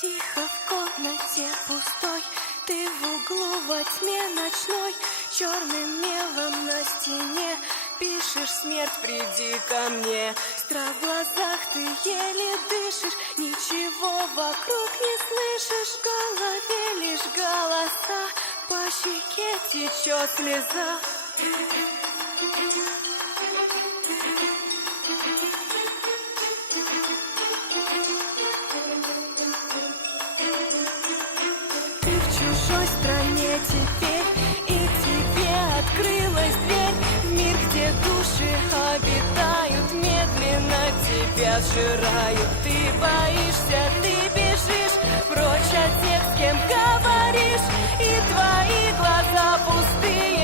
Тихо в комнате пустой, ты в углу во тьме ночной, черным мелом на стене пишешь: смерть, приди ко мне. Страх в глазах, ты еле дышишь, ничего вокруг не слышишь. В голове лишь голоса, по щеке течет слеза. Ты в чужой стране теперь, и тебе открылась дверь в мир, где души обитают, медленно тебя сжирают. Ты боишься, ты бежишь прочь от тех, с кем говоришь, и твои глаза пустые.